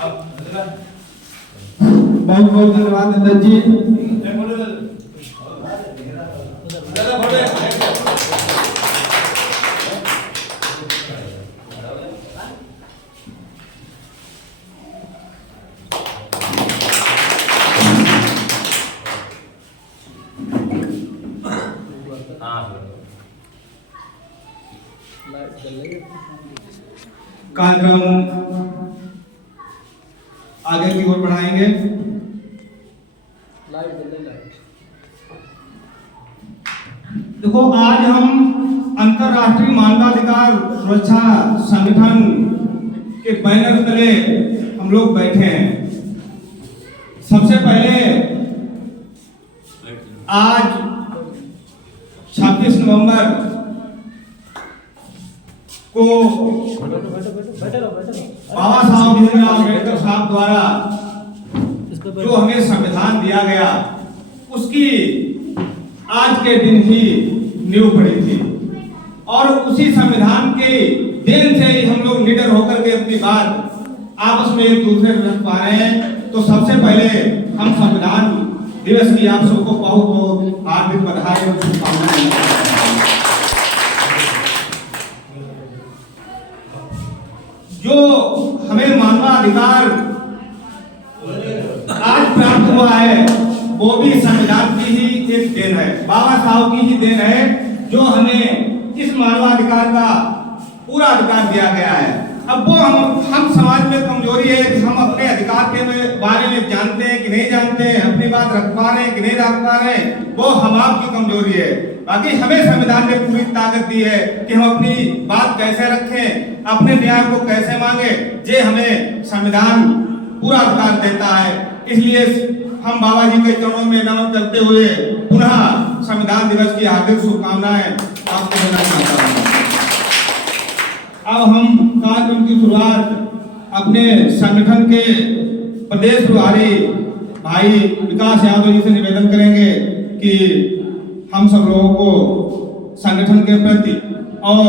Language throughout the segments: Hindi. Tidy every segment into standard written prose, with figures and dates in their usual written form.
बहुत बहुत धन्यवाद नंदन जी। कार्यक्रम आगे की ओर बढ़ाएंगे। देखो, आज हम अंतर्राष्ट्रीय मानवाधिकार सुरक्षा संगठन के बैनर तले हम लोग बैठे हैं। सबसे पहले आज 26 नवंबर को बाबा साहब भीमराव अम्बेडकर साहब द्वारा जो हमें संविधान दिया गया, उसकी आज के दिन ही नींव पड़ी थी और उसी संविधान के देन से ही हम लोग निडर होकर के अपनी बात आपस में एक दूसरे से रख पा रहे हैं। तो सबसे पहले हम संविधान दिवस की आप सबको बहुत बहुत हार्दिक बधाई और शुभकामनाएं। जो हमें मानवाधिकार आज प्राप्त हुआ है, वो भी संविधान की ही एक देन है, बाबा साहब की ही देन है, जो हमें इस मानवाधिकार का पूरा अधिकार दिया गया है। अब वो हम समाज में कमजोरी है कि हम अपने अधिकार के बारे में जानते हैं कि नहीं जानते हैं, अपनी बात रख पा रहे हैं कि नहीं रख पा रहे हैं, वो हम आपकी कमजोरी है। बाकी हमें संविधान ने पूरी ताकत दी है कि हम अपनी बात कैसे रखें, अपने न्याय को कैसे मांगे, ये हमें संविधान पूरा अधिकार देता है। इसलिए हम बाबा जी के चरणों में नमन करते हुए पुनः संविधान दिवस की हार्दिक शुभकामनाएं आपको देना चाहता हूँ। अब हम कार्यक्रम की शुरुआत अपने संगठन के प्रदेश प्रभारी भाई विकास यादव जी से निवेदन करेंगे कि हम सब लोगों को संगठन के प्रति और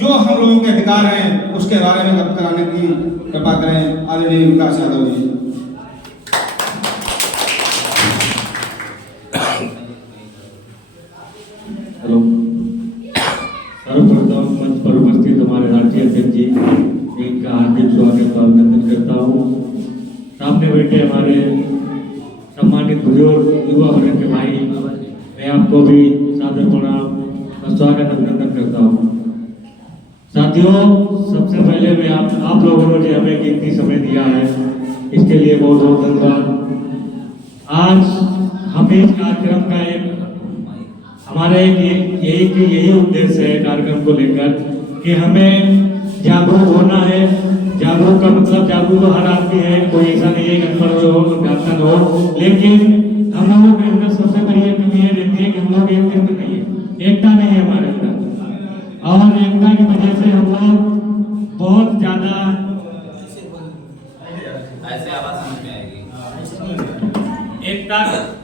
जो हम लोगों के अधिकार हैं उसके बारे में अवगत कराने की कृपा करें। आदरणीय विकास यादव जी। हेलो, सर्वप्रथम मंच पर उपस्थित हमारे राष्ट्रीय अध्यक्ष जी, इनका हार्दिक स्वागत और अभिनंदन करता हूँ। सामने बैठे हमारे सम्मानित बुजुर्ग युवा वर्ग के भाई, मैं आपको भी सादर प्रणाम और स्वागत अभिनंदन करता हूँ। साथियों, सबसे पहले मैं आप लोगों ने हमें कीमती समय दिया है, इसके लिए बहुत बहुत धन्यवाद। आज हम इस कार्यक्रम का हमारा यही उद्देश्य है कार्यक्रम को लेकर कि हमें जागरूक होना है। जागरूक का मतलब जागरूक हर आदमी है, कोई ऐसा नहीं है कि अनपढ़ हो, अज्ञात हो, लेकिन हम लोगों के अंदर सबसे बड़ी एक कमी ये रहती है कि हम लोग एकजुट नहीं है, एकता नहीं है हमारे अंदर, और एकता की वजह से हम लोग बहुत ज्यादा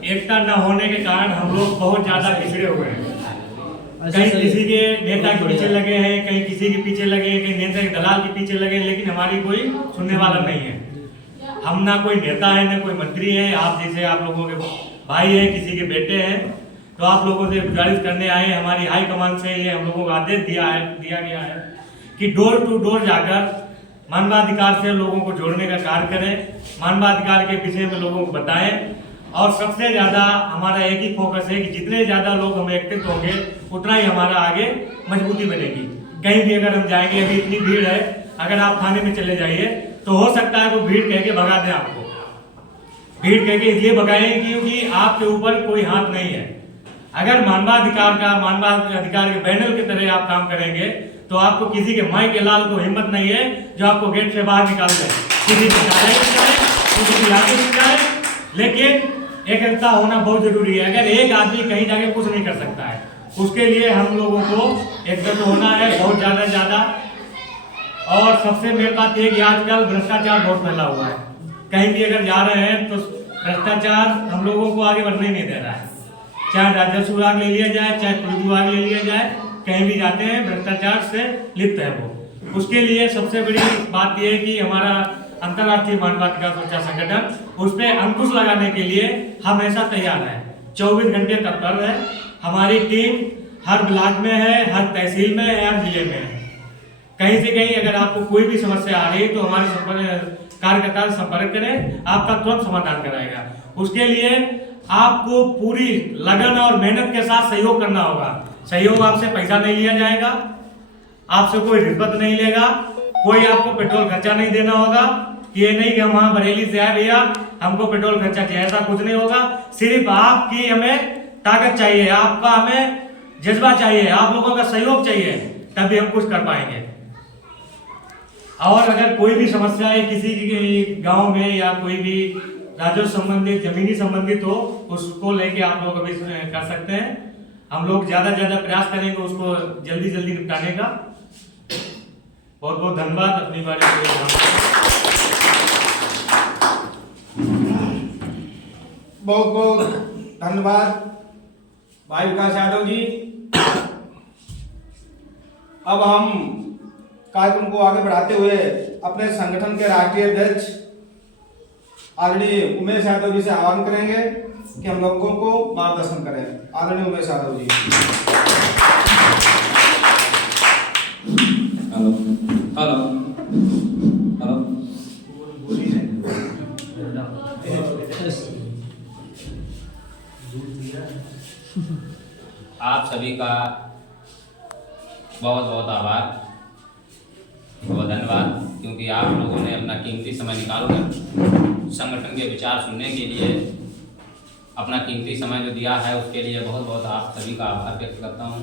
एकता न होने के कारण हम लोग बहुत ज्यादा पिछड़े हुए हैं। कहीं किसी के नेता के पीछे लगे हैं, कहीं किसी के पीछे लगे हैं, कहीं नेता के दलाल के पीछे लगे हैं, लेकिन हमारी कोई सुनने वाला नहीं है। हम ना कोई नेता है ना कोई मंत्री है। आप जैसे आप लोगों के भाई हैं, किसी के बेटे हैं, तो आप लोगों से गुजारिश करने आए। हमारी हाई कमान से ये हम लोगों को आदेश दिया गया है कि डोर टू डोर जाकर मानवाधिकार से लोगों को जोड़ने का कार्य करें, मानवाधिकार के विषय में लोगों को बताएं। और सबसे ज़्यादा हमारा एक ही फोकस है कि जितने ज़्यादा लोग हम एक्टिव होंगे उतना ही हमारा आगे मजबूती बनेगी। कहीं भी अगर हम जाएंगे, अभी इतनी भीड़ है, अगर आप थाने में चले जाइए तो हो सकता है वो भीड़ कह के भगा दें आपको। भीड़ कह के इसलिए भगाएंगे क्योंकि आपके ऊपर कोई हाथ नहीं है। अगर मानवाधिकार के बैनर की तरह आप काम करेंगे तो आपको किसी के माई के लाल को हिम्मत नहीं है जो आपको गेट से बाहर निकाल दे, किसी को किसी की लाठी जाए। लेकिन एकता होना बहुत जरूरी है। अगर एक आदमी कहीं जाके कुछ नहीं कर सकता है, उसके लिए हम लोगों को एकजुट होना है बहुत ज्यादा। और सबसे मेन बात यह कि आजकल भ्रष्टाचार बहुत फैला हुआ है। कहीं भी अगर जा रहे हैं तो भ्रष्टाचार हम लोगों को आगे बढ़ने नहीं दे रहा है। चाहे राजस्व विभाग ले लिया जाए, चाहे पुलिस विभाग ले लिया जाए, कहीं भी जाते हैं भ्रष्टाचार से लिप्त है वो। उसके लिए सबसे बड़ी बात यह है कि हमारा अंतर्राष्ट्रीय मानवाधिकार सुरक्षा संगठन, उस पर अंकुश लगाने के लिए हमेशा तैयार है, 24 घंटे तत्पर है। हमारी टीम हर ब्लॉक में है, हर तहसील में है, हर जिले में है। कहीं से कहीं अगर आपको कोई भी समस्या आ रही है तो हमारे कार्यकर्ता से संपर्क करें, आपका तुरंत समाधान कराएगा। उसके लिए आपको पूरी लगन और मेहनत के साथ सहयोग करना होगा। सहयोग आपसे पैसा नहीं लिया जाएगा, आपसे कोई रिश्वत नहीं लेगा, कोई आपको पेट्रोल खर्चा नहीं देना होगा। ये नहीं कि हम वहां बरेली से आए भैया हमको पेट्रोल खर्चा चाहिए, ऐसा कुछ नहीं होगा। सिर्फ आपकी हमें ताकत चाहिए, आपका हमें जज्बा चाहिए, आप लोगों का सहयोग चाहिए, तभी हम कुछ कर पाएंगे। और अगर कोई भी समस्या है किसी की गांव में या कोई भी राजस्व संबंधित जमीनी संबंधित हो, उसको लेके आप लोग अभी कर सकते हैं। हम लोग ज्यादा प्रयास करेंगे उसको जल्दी निपटाने का। बहुत बहुत धन्यवाद। अपनी बारी बहुत धन्यवाद भाई विकास यादव जी। अब हम कार्यक्रम को आगे बढ़ाते हुए अपने संगठन के राष्ट्रीय अध्यक्ष आदरणीय उमेश यादव जी से आह्वान करेंगे कि हम लोगों को मार्गदर्शन करें। आदरणीय Umesh Yadav ji. Hello hello hello. आप सभी का बहुत बहुत आभार, बहुत धन्यवाद, क्योंकि आप लोगों ने अपना कीमती समय निकालकर संगठन के विचार सुनने के लिए अपना कीमती समय जो दिया है उसके लिए बहुत बहुत आप सभी का आभार व्यक्त करता हूँ।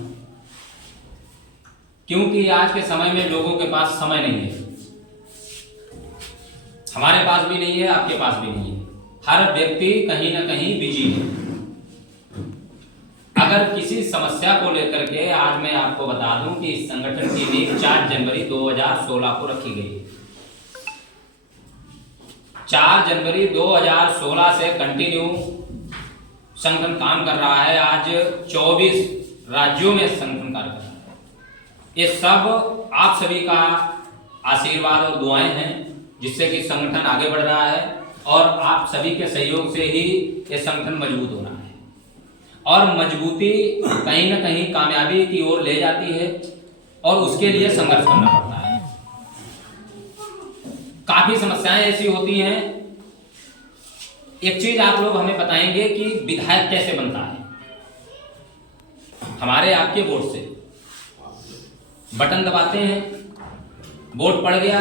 क्योंकि आज के समय में लोगों के पास समय नहीं है, हमारे पास भी नहीं है, आपके पास भी नहीं है। हर व्यक्ति कहीं ना कहीं बिजी है। अगर किसी समस्या को लेकर के आज मैं आपको बता दूं कि इस संगठन की नींव 4 जनवरी 2016 को रखी गई है। 4 जनवरी 2016 से कंटिन्यू संगठन काम कर रहा है। आज 24 राज्यों में संगठन कार्य कर रहा है। ये सब आप सभी का आशीर्वाद और दुआएं हैं, जिससे कि संगठन आगे बढ़ रहा है और आप सभी के सहयोग से ही ये संगठन मजबूत हो रहा है। और मजबूती कहीं ना कहीं कामयाबी की ओर ले जाती है और उसके लिए संघर्ष करना पड़ता है। काफी समस्याएं ऐसी होती हैं। एक चीज आप लोग हमें बताएंगे कि विधायक कैसे बनता है। हमारे आपके वोट से बटन दबाते हैं, वोट पड़ गया।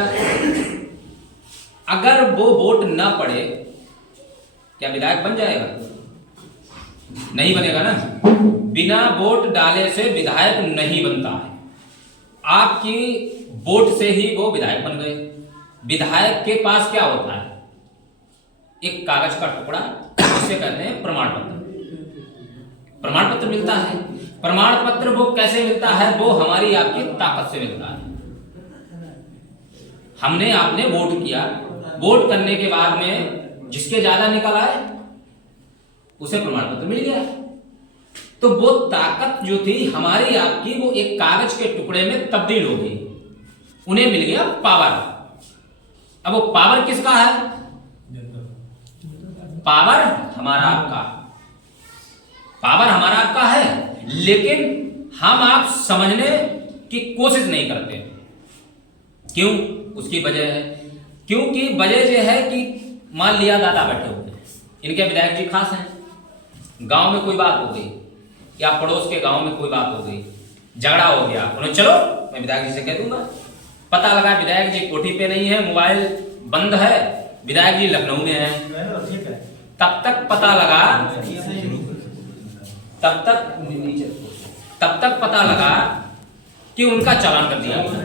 अगर वो वोट ना पड़े, क्या विधायक बन जाएगा? नहीं बनेगा ना। बिना वोट डाले से विधायक नहीं बनता है। आपकी वोट से ही वो विधायक बन गए। विधायक के पास क्या होता है? एक कागज का टुकड़ा, जिसे कहते हैं प्रमाण पत्र। प्रमाण पत्र मिलता है। प्रमाण पत्र वो कैसे मिलता है? वो हमारी आपकी ताकत से मिलता है। हमने आपने वोट किया, वोट करने के बाद में जिसके ज्यादा निकल आए उसे प्रमाण पत्र मिल गया। तो वो ताकत जो थी हमारी आपकी, वो एक कागज के टुकड़े में तब्दील हो गई। उन्हें मिल गया पावर। अब वो पावर किसका है? पावर हमारा आपका, पावर हमारा आपका है, लेकिन हम आप समझने की कोशिश नहीं करते। क्यों? उसकी वजह है, क्योंकि वजह यह है कि मान लिया दादा बैठे हुए हैं, इनके विधायक जी खास हैं, गांव में कोई बात हो गई या पड़ोस के गांव में कोई बात हो गई, झगड़ा हो गया, उन्हें चलो मैं विधायक जी से कह दूंगा। पता लगा विधायक जी कोठी पे नहीं है, मोबाइल बंद है, विधायक जी लखनऊ में है। तब तक पता लगा, तब तक पता लगा कि उनका चालान कर दिया गया।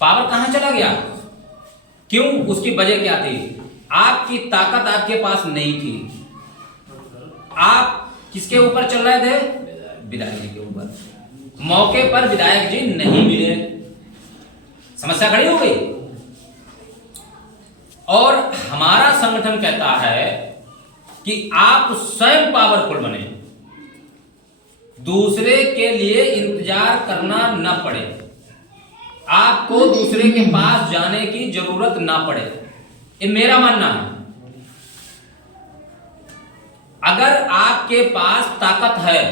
पावर कहां चला गया? क्यों? उसकी वजह क्या थी? आपकी ताकत आपके पास नहीं थी। आप किसके ऊपर चल रहे थे? विधायक जी के ऊपर। मौके पर विधायक जी नहीं मिले, समस्या खड़ी हो गई। और हमारा संगठन कहता है कि आप स्वयं पावरफुल बने, दूसरे के लिए इंतजार करना न पड़े। आपको दूसरे के पास जाने की जरूरत ना पड़े, ये मेरा मानना है। अगर आपके पास ताकत है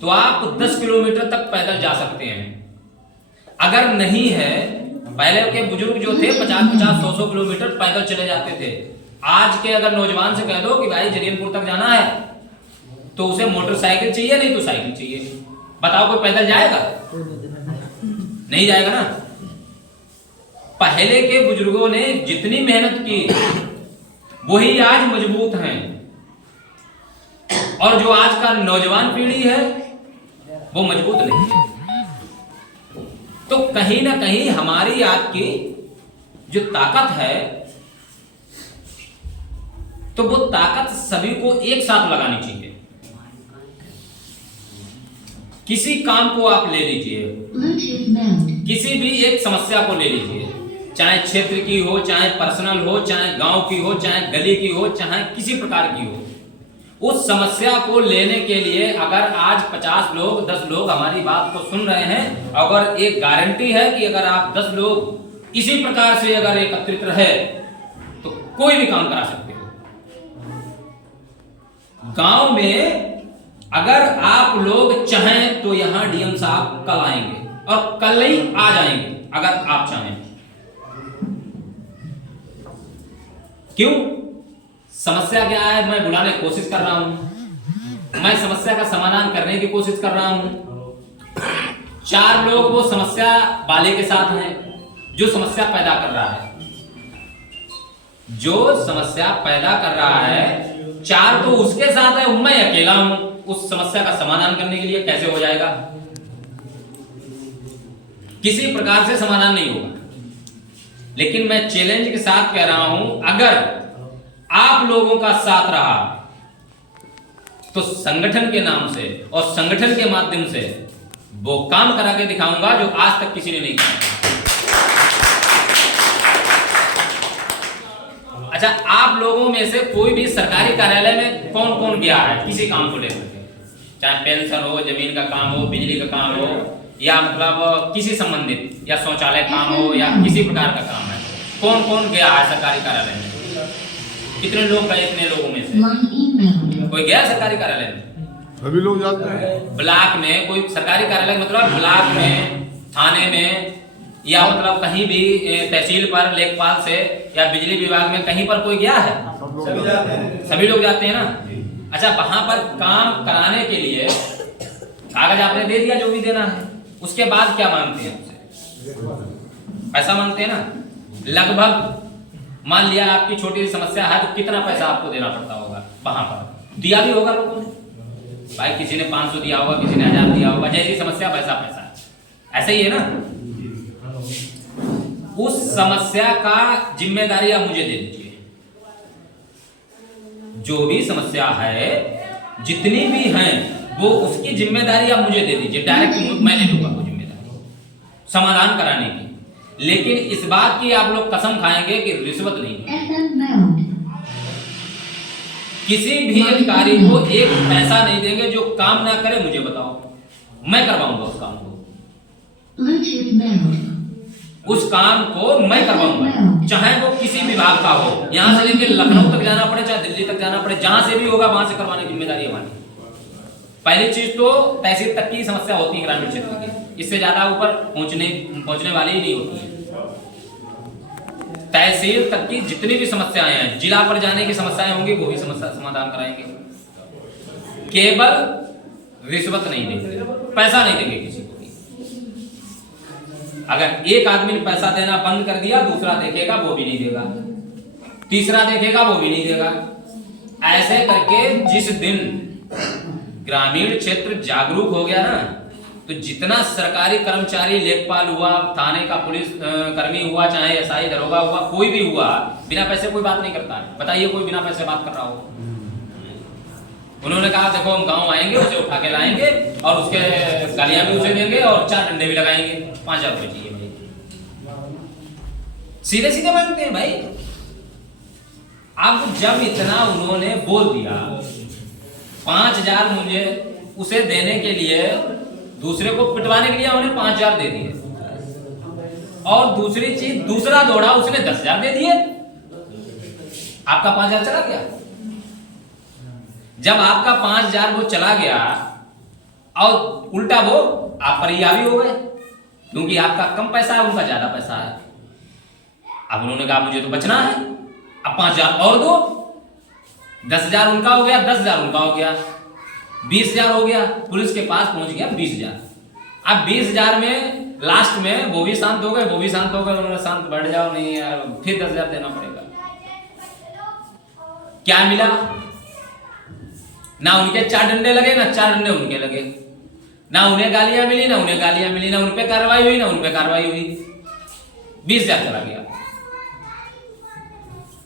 तो आप 10 किलोमीटर तक पैदल जा सकते हैं। अगर नहीं है, पहले के बुजुर्ग जो थे 50-50, 100-100 किलोमीटर पैदल चले जाते थे। आज के अगर नौजवान से कह दो कि भाई जरीनपुर तक जाना है तो उसे मोटरसाइकिल चाहिए, नहीं तो साइकिल चाहिए। बताओ कोई पैदल जाएगा? नहीं जाएगा ना। पहले के बुजुर्गों ने जितनी मेहनत की वही आज मजबूत हैं, और जो आज का नौजवान पीढ़ी है वो मजबूत नहीं है। तो कहीं ना कहीं हमारी आपकी जो ताकत है, तो वो ताकत सभी को एक साथ लगानी चाहिए। किसी काम को आप ले लीजिए, किसी भी एक समस्या को ले लीजिए, चाहे क्षेत्र की हो, चाहे पर्सनल हो, चाहे गांव की हो, चाहे गली की हो, चाहे किसी प्रकार की हो, उस समस्या को लेने के लिए अगर आज 50 लोग, 10 लोग हमारी बात को सुन रहे हैं, अगर एक गारंटी है कि अगर आप 10 लोग इसी प्रकार से अगर एकत्रित रहे तो कोई भी काम करा सकते हो। गांव में अगर आप लोग चाहें तो यहां डीएम साहब कल आएंगे और कल ही आ जाएंगे अगर आप चाहें। क्यों? समस्या क्या है मैं बुलाने की कोशिश कर रहा हूं, मैं समस्या का समाधान करने की कोशिश कर रहा हूं। 4 लोग वो समस्या वाले के साथ हैं जो समस्या पैदा कर रहा है, जो समस्या पैदा कर रहा है 4 तो उसके साथ है, मैं अकेला हूं। उस समस्या का समाधान करने के लिए कैसे हो जाएगा? किसी प्रकार से समाधान नहीं होगा। लेकिन मैं चैलेंज के साथ कह रहा हूं, अगर आप लोगों का साथ रहा तो संगठन के नाम से और संगठन के माध्यम से वो काम करा के दिखाऊंगा जो आज तक किसी ने नहीं किया। अच्छा, आप लोगों में से कोई भी सरकारी कार्यालय में कौन कौन गया है किसी काम को लेकर के? चाहे पेंशन हो, जमीन का काम हो, बिजली का काम हो, या मतलब किसी संबंधित, या शौचालय काम हो, या किसी प्रकार का काम है, कौन कौन गया है सरकारी कार्यालय में? कितने लोग गए? इतने लोगों में से कोई गया सरकारी कार्यालय में? सभी लोग जाते हैं। ब्लॉक में कोई सरकारी कार्यालय, मतलब ब्लॉक में, थाने में, या मतलब कहीं भी तहसील पर, लेखपाल से या बिजली विभाग में कहीं पर कोई गया है? सभी जाते हैं। सभी लोग जाते हैं ना। अच्छा, वहां पर काम कराने के लिए कागज आपने दे दिया जो भी देना है, उसके बाद क्या मांगते हैं आपसे? पैसा मांगते हैं ना। लगभग मान लिया आपकी छोटी सी समस्या है तो कितना पैसा आपको देना पड़ता होगा? वहां पर दिया भी होगा लोगों ने, भाई किसी ने 500 दिया होगा, किसी ने 1000 दिया होगा, जैसी समस्या वैसा पैसा, ऐसा ही है ना। उस समस्या का जिम्मेदारी आप मुझे दे दीजिए। जो भी समस्या है, जितनी भी हैं, वो उसकी जिम्मेदारी आप मुझे दे दीजिए। डायरेक्ट मैं ले लूंगा वो जिम्मेदारी समाधान कराने की। लेकिन इस बात की आप लोग कसम खाएंगे कि रिश्वत नहीं, किसी भी अधिकारी को एक पैसा नहीं देंगे। जो काम ना करे मुझे बताओ, मैं करवाऊंगा उस काम को। उस काम को मैं करवाऊंगा, चाहे वो किसी विभाग का हो, यहां से लेकर लखनऊ तक जाना पड़े, चाहे दिल्ली तक जाना पड़े, जहां से भी होगा वहां से करवाने की जिम्मेदारी हमारी। पहली चीज तो तहसील तक की समस्या होती है ग्रामीण क्षेत्र की, इससे ज्यादा ऊपर पहुंचने वाली ही नहीं होती है। तहसील तक की जितनी भी समस्याएं हैं, जिला पर जाने की समस्याएं होंगी, वो भी समस्या समाधान कराएंगे। केवल रिश्वत नहीं देंगे, पैसा नहीं देंगे किसी को भी। अगर एक आदमी ने पैसा देना बंद कर दिया, दूसरा देखेगा वो भी नहीं देगा, तीसरा देखेगा वो भी नहीं देगा। ऐसे करके जिस दिन ग्रामीण क्षेत्र जागरूक हो गया ना, तो जितना सरकारी कर्मचारी, लेखपाल हुआ, थाने का पुलिस कर्मी हुआ, चाहे एसआई, दरोगा हुआ, कोई भी हुआ, बिना पैसे कोई बात नहीं करता है। बताइए कोई बिना पैसे बात कर रहा हो? उन्होंने कहा देखो हम गांव आएंगे, उसे उठा के लाएंगे और उसके गालियां भी उसे देंगे और 4 डंडे भी लगाएंगे। 5000 रुपए चाहिए भाई, सीधे सीधे मांगते हैं भाई। अब जब इतना उन्होंने बोल दिया, 5000 मुझे उसे देने के लिए, दूसरे को पिटवाने के लिए उन्होंने 5000 दे दिए। और दूसरी चीज, दूसरा दौड़ा उसने 10,000 दे दिए, आपका 5,000 चला गया। जब आपका 5,000 वो चला गया और उल्टा वो आप पर ही हावी हो गए, क्योंकि आपका कम पैसा है, उनका ज्यादा पैसा है। अब उन्होंने कहा मुझे तो बचना है, अब 5,000 और दो, 10,000 उनका हो गया, 10,000 उनका हो गया, 20,000 हो गया। पुलिस के पास पहुंच गया 20,000। अब 20,000 में लास्ट में वो भी शांत हो गए, वो भी शांत हो गए। उन्होंने शांत बैठ जाओ, नहीं यार फिर 10,000 देना पड़ेगा। क्या मिला? ना उनके 4 डंडे लगे, ना 4 डंडे उनके लगे, ना उन्हें गालियां मिली, ना उन्हें गालियां मिली, ना उन पे कार्रवाई हुई, ना उन पे कार्रवाई हुई। 20,000 चला गया।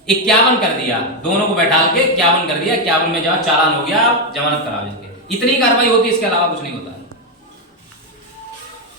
51 कर दिया, दोनों को बैठा के 51 कर दिया। 51 में जब चालान हो गया, जमानत करा लेंगे। इतनी कार्रवाई होती है, इसके अलावा कुछ नहीं होता।